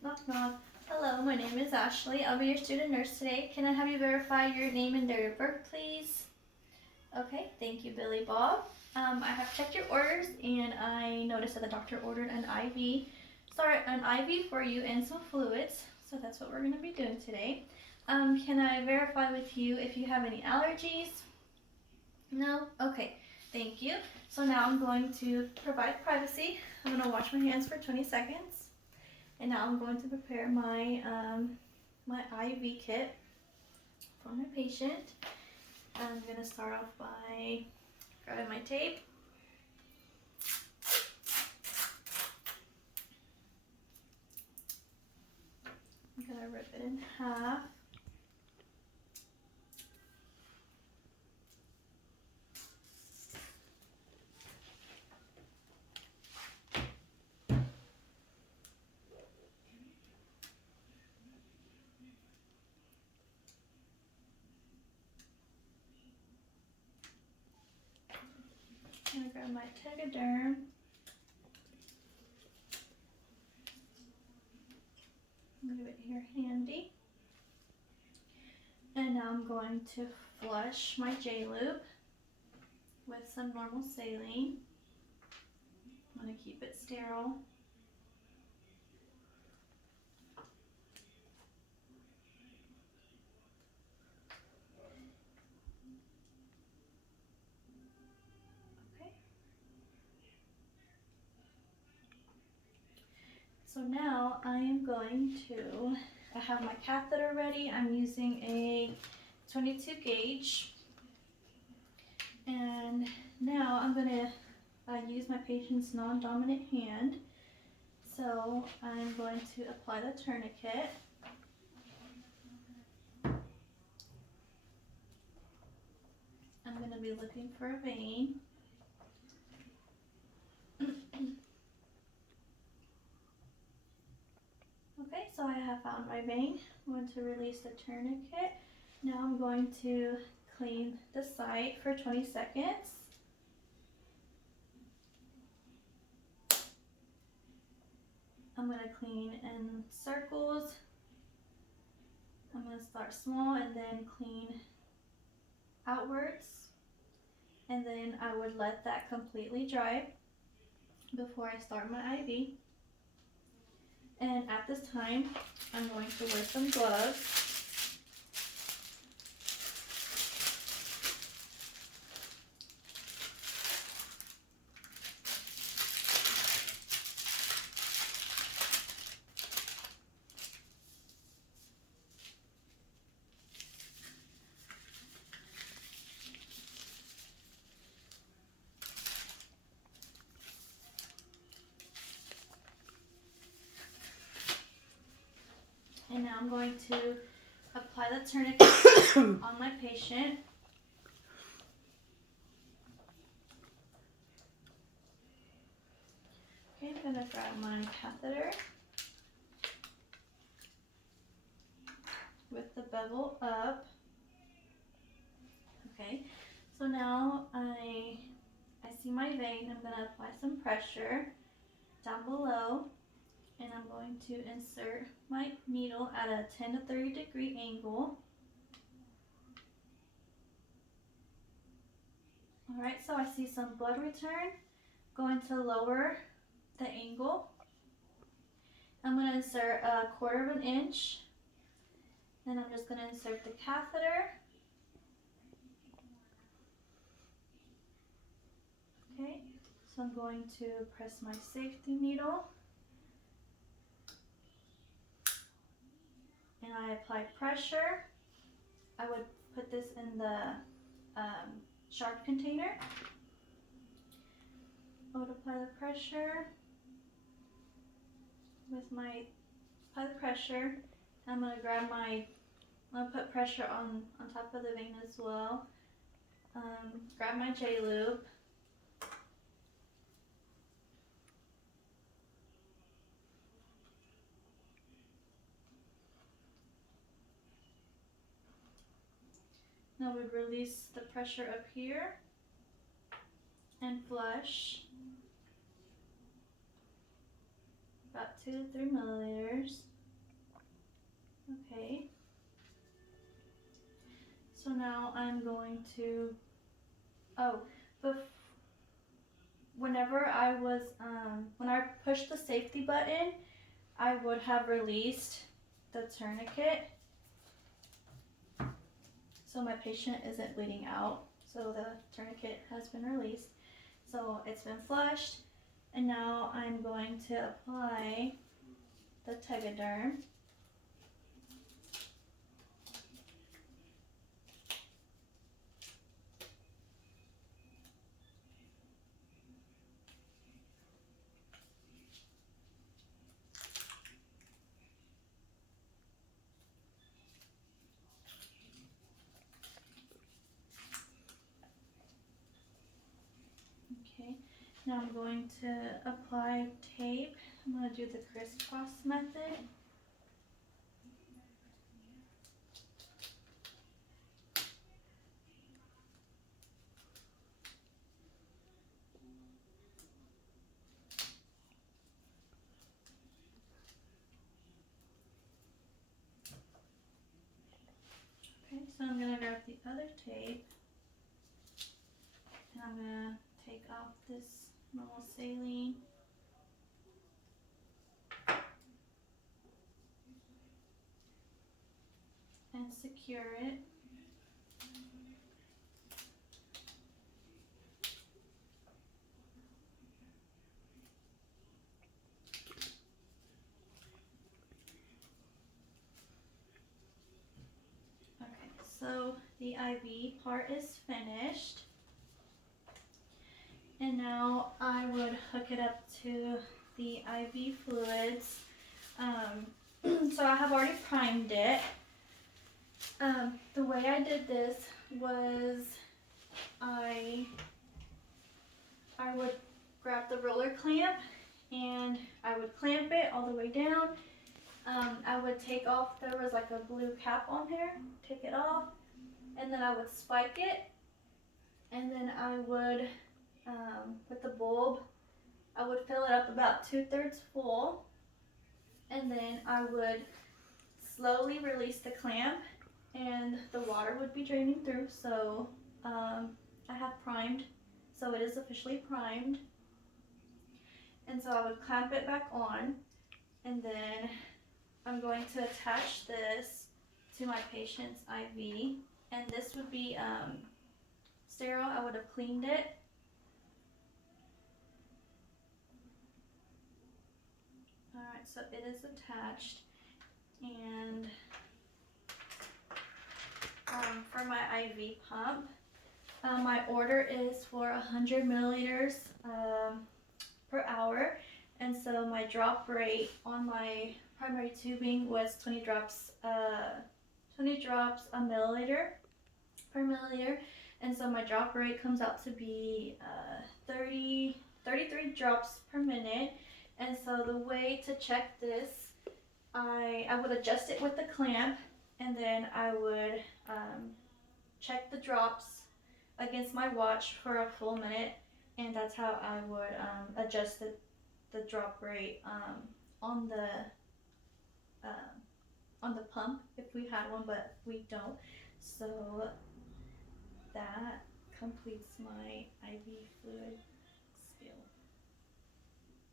Knock knock. Hello, my name is Ashley. I'll be your student nurse today. Can I have you verify your name and date of birth, please? Okay, thank you, Billy Bob. I have checked your orders and I noticed that the doctor ordered an IV for you and some fluids. So that's what we're going to be doing today. Can I verify with you if you have any allergies? No? Okay, thank you. So now I'm going to provide privacy. I'm going to wash my hands for 20 seconds. And now I'm going to prepare my my IV kit for my patient. I'm going to start off by grabbing my tape. I'm going to rip it in half. I'm going to grab my Tegaderm. Leave it here handy. And now I'm going to flush my J-Lube with some normal saline. I'm going to keep it sterile. Okay. So now I have my catheter ready. I'm using a 22 gauge. And now I'm going to use my patient's non-dominant hand. So I'm going to apply the tourniquet. I'm going to be looking for a vein. Okay, so I have found my vein. I'm going to release the tourniquet. Now I'm going to clean the site for 20 seconds. I'm going to clean in circles. I'm going to start small and then clean outwards. And then I would let that completely dry before I start my IV. And at this time, I'm going to wear some gloves. And now I'm going to apply the tourniquet on my patient. Okay, I'm going to grab my catheter with the bevel up. Okay, so now I see my vein. I'm going to apply some pressure down below. And I'm going to insert my needle at a 10 to 30 degree angle. Alright, so I see some blood return. Going to lower the angle. I'm going to insert a 1/4 of an inch. Then I'm just going to insert the catheter. Okay, so I'm going to press my safety needle. And I apply pressure. I would put this in the sharp container. I would apply the pressure apply the pressure. I'm going to put pressure on top of the vein as well. Grab my J-Lube. Now we release the pressure up here and flush about 2 to 3 milliliters. going to, whenever I was, when I pushed the safety button, I would have released the tourniquet so my patient isn't bleeding out. So the tourniquet has been released. So it's been flushed, and now I'm going to apply the Tegaderm. Okay, now I'm going to apply tape. I'm going to do the crisscross method. Okay, so I'm going to grab the other tape, and I'm going to take off this normal saline. And secure it. Okay, so the IV part is finished. And now I would hook it up to the IV fluids. So I have already primed it. The way I did this was I would grab the roller clamp and I would clamp it all the way down. I would take off, there was like a blue cap on there, take it off, and then I would spike it, and then I would, with the bulb, I would fill it up about 2/3 full, and then I would slowly release the clamp, and the water would be draining through. So I have primed, so it is officially primed. And so I would clamp it back on, and then I'm going to attach this to my patient's IV, and this would be sterile. I would have cleaned it. Alright, so it is attached, and for my IV pump, my order is for 100 milliliters per hour, and so my drop rate on my primary tubing was 20 drops a milliliter per milliliter, and so my drop rate comes out to be 33 drops per minute. And so the way to check this, I would adjust it with the clamp, and then I would check the drops against my watch for a full minute, and that's how I would adjust the drop rate on the pump if we had one, but we don't. So that completes my IV fluid